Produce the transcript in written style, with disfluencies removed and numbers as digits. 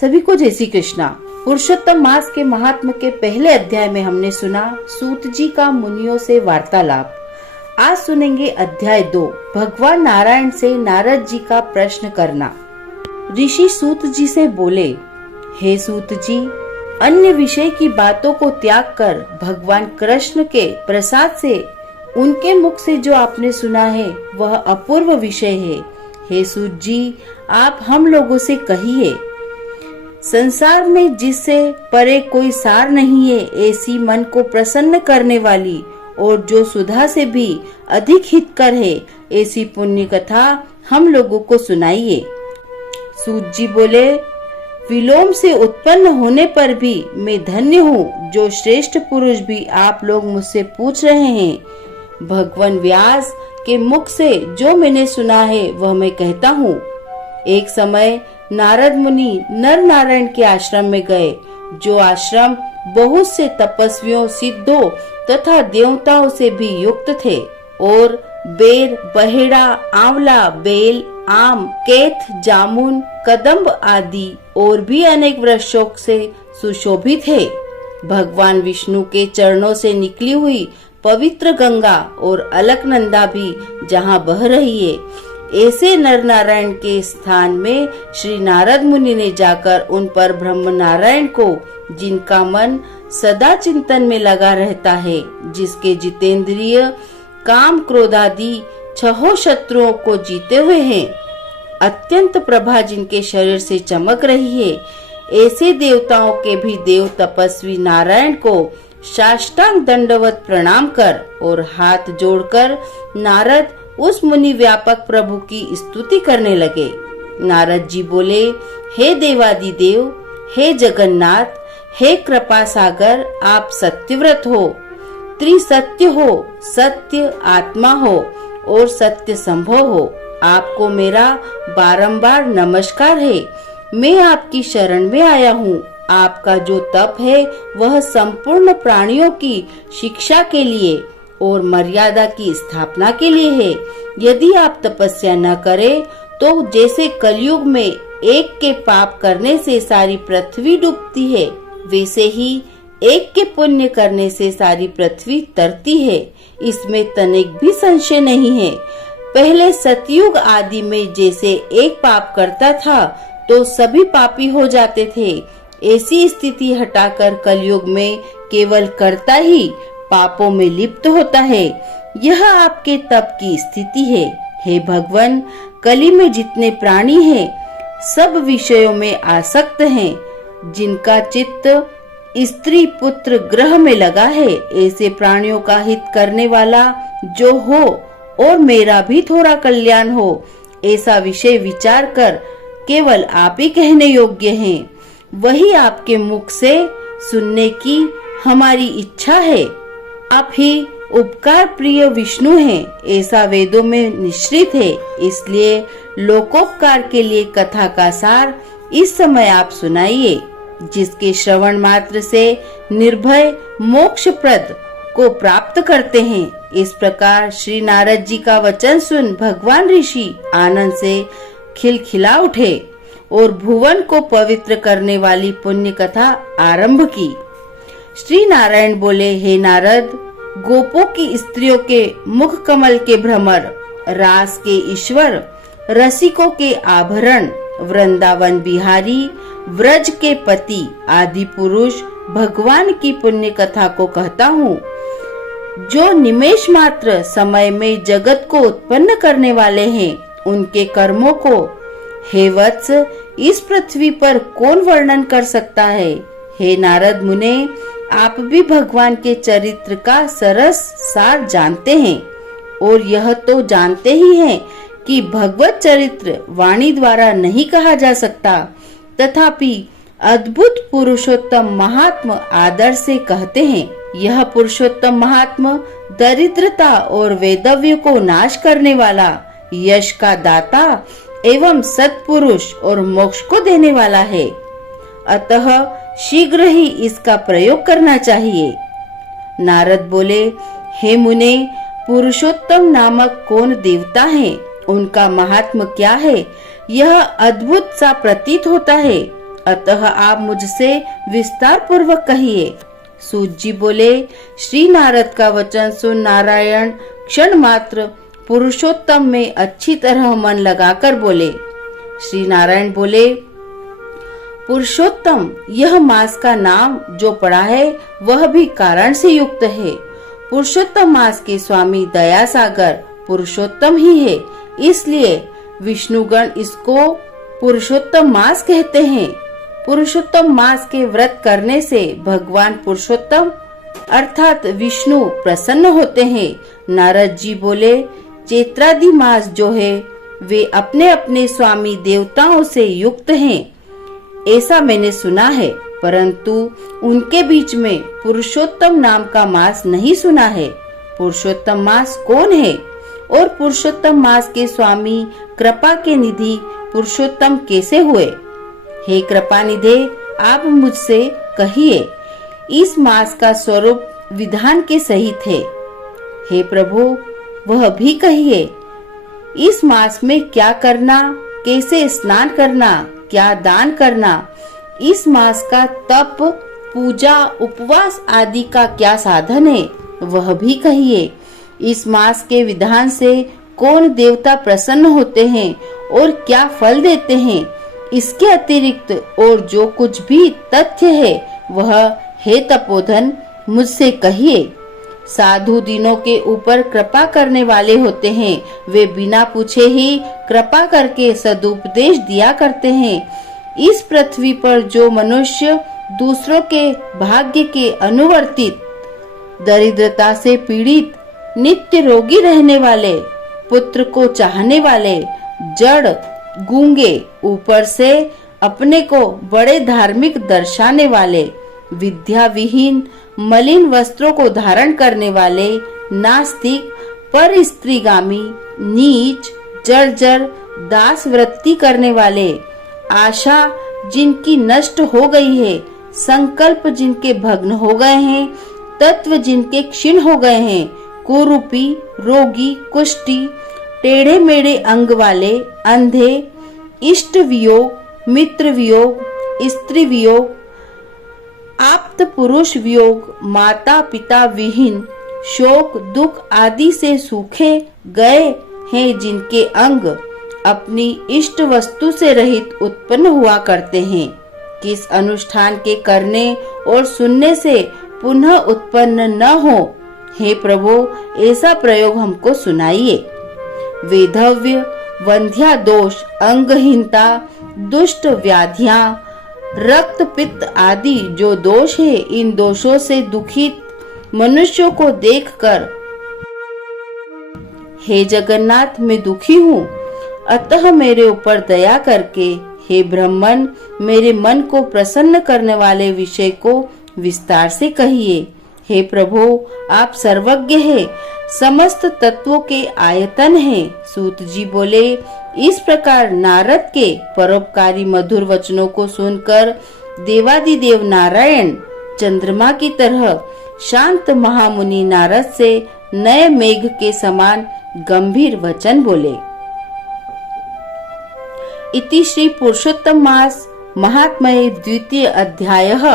सभी को जय श्री कृष्णा। पुरुषोत्तम मास के महात्म के पहले अध्याय में हमने सुना सूत जी का मुनियों से वार्तालाप। आज सुनेंगे अध्याय 2, भगवान नारायण से नारद जी का प्रश्न करना। ऋषि सूत जी से बोले, हे सूत जी, अन्य विषय की बातों को त्याग कर भगवान कृष्ण के प्रसाद से उनके मुख से जो आपने सुना है वह अपूर्व विषय है। हे सूत जी, आप हम लोगों से कहिए, संसार में जिससे परे कोई सार नहीं है, ऐसी मन को प्रसन्न करने वाली और जो सुधा से भी अधिक हितकर है, ऐसी पुण्य कथा हम लोगों को सुनाइए। सूत जी बोले, विलोम से उत्पन्न होने पर भी मैं धन्य हूँ, जो श्रेष्ठ पुरुष भी आप लोग मुझसे पूछ रहे हैं। भगवान व्यास के मुख से जो मैंने सुना है वह मैं कहता हूँ। एक समय नारद मुनि नर नारायण के आश्रम में गए, जो आश्रम बहुत से तपस्वियों, सिद्धों तथा देवताओं से भी युक्त थे और बेर, बहेड़ा, आंवला, बेल, आम, केथ, जामुन, कदम्ब आदि और भी अनेक वृक्षों से सुशोभित है। भगवान विष्णु के चरणों से निकली हुई पवित्र गंगा और अलकनंदा भी जहाँ बह रही है, ऐसे नर नारायण के स्थान में श्री नारद मुनि ने जाकर उन पर ब्रह्म नारायण को, जिनका मन सदा चिंतन में लगा रहता है, जिसके जितेंद्रिय काम क्रोध आदि छहों शत्रुओं को जीते हुए हैं, अत्यंत प्रभा जिनके शरीर से चमक रही है, ऐसे देवताओं के भी देव तपस्वी नारायण को साष्टांग दंडवत प्रणाम कर और हाथ जोड़कर नारद उस मुनि व्यापक प्रभु की स्तुति करने लगे। नारद जी बोले, हे देवादिदेव, हे जगन्नाथ, हे कृपा सागर, आप सत्यव्रत हो, त्रिसत्य हो, सत्य आत्मा हो और सत्य संभव हो। आपको मेरा बारंबार नमस्कार है। मैं आपकी शरण में आया हूँ। आपका जो तप है वह संपूर्ण प्राणियों की शिक्षा के लिए और मर्यादा की स्थापना के लिए है। यदि आप तपस्या न करें तो जैसे कलयुग में एक के पाप करने से सारी पृथ्वी डूबती है, वैसे ही एक के पुण्य करने से सारी पृथ्वी तरती है। इसमें तनिक भी संशय नहीं है। पहले सतयुग आदि में जैसे एक पाप करता था तो सभी पापी हो जाते थे, ऐसी स्थिति हटाकर कलयुग में केवल कर्ता ही पापों में लिप्त होता है। यह आपके तप की स्थिति है। हे भगवान, कली में जितने प्राणी हैं, सब विषयों में आसक्त हैं, जिनका चित्त स्त्री पुत्र ग्रह में लगा है, ऐसे प्राणियों का हित करने वाला जो हो और मेरा भी थोड़ा कल्याण हो, ऐसा विषय विचार कर केवल आप ही कहने योग्य हैं। वही आपके मुख से सुनने की हमारी इच्छा है। आप ही उपकार प्रिय विष्णु हैं, ऐसा वेदों में निश्चित है। इसलिए लोकोपकार के लिए कथा का सार इस समय आप सुनाइए, जिसके श्रवण मात्र से निर्भय मोक्षप्रद को प्राप्त करते हैं। इस प्रकार श्री नारद जी का वचन सुन भगवान ऋषि आनंद से खिलखिला उठे और भुवन को पवित्र करने वाली पुण्य कथा आरंभ की। श्री नारायण बोले, हे नारद, गोपों की स्त्रियों के मुख कमल के भ्रमर, रास के ईश्वर, रसिकों के आभरण, वृंदावन बिहारी, व्रज के पति आदि पुरुष भगवान की पुण्य कथा को कहता हूँ, जो निमेष मात्र समय में जगत को उत्पन्न करने वाले हैं। उनके कर्मों को, हे वत्स, इस पृथ्वी पर कौन वर्णन कर सकता है। हे नारद मुने, आप भी भगवान के चरित्र का सरस सार जानते हैं और यह तो जानते ही हैं कि भगवत चरित्र वाणी द्वारा नहीं कहा जा सकता, तथापि अद्भुत पुरुषोत्तम महात्मा आदर से कहते हैं। यह पुरुषोत्तम महात्मा दरिद्रता और वैधव्य को नाश करने वाला, यश का दाता एवं सत्पुरुष और मोक्ष को देने वाला है। अतः शीघ्र ही इसका प्रयोग करना चाहिए। नारद बोले, हे मुने, पुरुषोत्तम नामक कौन देवता है, उनका महात्म क्या है, यह अद्भुत सा प्रतीत होता है। अतः आप मुझसे विस्तार पूर्वक कहिए। सूत जी बोले, श्री नारद का वचन सुन नारायण क्षण मात्र पुरुषोत्तम में अच्छी तरह मन लगाकर बोले। श्री नारायण बोले, पुरुषोत्तम, यह मास का नाम जो पड़ा है वह भी कारण से युक्त है। पुरुषोत्तम मास के स्वामी दया सागर पुरुषोत्तम ही है, इसलिए विष्णुगण इसको पुरुषोत्तम मास कहते हैं। पुरुषोत्तम मास के व्रत करने से भगवान पुरुषोत्तम अर्थात विष्णु प्रसन्न होते हैं। नारद जी बोले, चैत्रादि मास जो है वे अपने अपने स्वामी देवताओं से युक्त हैं, ऐसा मैंने सुना है, परंतु उनके बीच में पुरुषोत्तम नाम का मास नहीं सुना है। पुरुषोत्तम मास कौन है और पुरुषोत्तम मास के स्वामी कृपा के निधि पुरुषोत्तम कैसे हुए? हे कृपा निधे, आप मुझसे कहिए, इस मास का स्वरूप विधान के सहित है। हे प्रभु, वह भी कहिए, इस मास में क्या करना, कैसे स्नान करना, क्या दान करना, इस मास का तप, पूजा, उपवास आदि का क्या साधन है, वह भी कहिए। इस मास के विधान से कौन देवता प्रसन्न होते हैं और क्या फल देते हैं, इसके अतिरिक्त और जो कुछ भी तथ्य है वह हे तपोधन मुझसे कहिए। साधु दिनों के ऊपर कृपा करने वाले होते हैं, वे बिना पूछे ही कृपा करके सदुपदेश दिया करते हैं। इस पृथ्वी पर जो मनुष्य दूसरों के भाग्य के अनुवर्तित, दरिद्रता से पीड़ित, नित्य रोगी रहने वाले, पुत्र को चाहने वाले, जड़, गूंगे, ऊपर से अपने को बड़े धार्मिक दर्शाने वाले, विद्या विहीन, मलिन वस्त्रों को धारण करने वाले, नास्तिक, पर स्त्रीगामी, नीच, जर्जर, दास वृत्ति करने वाले, आशा जिनकी नष्ट हो गई है, संकल्प जिनके भग्न हो गए हैं, तत्व जिनके क्षीण हो गए हैं, कुरूपी, रोगी, कुष्ठी, टेढ़े मेढ़े अंग वाले, अंधे, इष्ट वियोग, मित्र वियोग, स्त्री वियोग, आप्त पुरुष वियोग, माता पिता विहीन, शोक दुख आदि से सूखे गए हैं, जिनके अंग अपनी इष्ट वस्तु से रहित उत्पन्न हुआ करते हैं, किस अनुष्ठान के करने और सुनने से पुनः उत्पन्न न हो, हे प्रभु ऐसा प्रयोग हमको सुनाइए। वेधव्य, वंध्या दोष, अंगहीनता, दुष्ट व्याधियां, रक्त पित्त आदि जो दोष है, इन दोषों से दुखित मनुष्यों को देखकर हे जगन्नाथ मैं दुखी हूँ, अतः मेरे ऊपर दया करके हे ब्रह्मन मेरे मन को प्रसन्न करने वाले विषय को विस्तार से कहिए। हे प्रभु आप सर्वज्ञ है, समस्त तत्वों के आयतन है। सूत जी बोले, इस प्रकार नारद के परोपकारी मधुर वचनों को सुनकर देवादिदेव नारायण चंद्रमा की तरह शांत महामुनि नारद से नए मेघ के समान गंभीर वचन बोले। इति श्री पुरुषोत्तम मास महात्म्ये द्वितीय अध्यायः।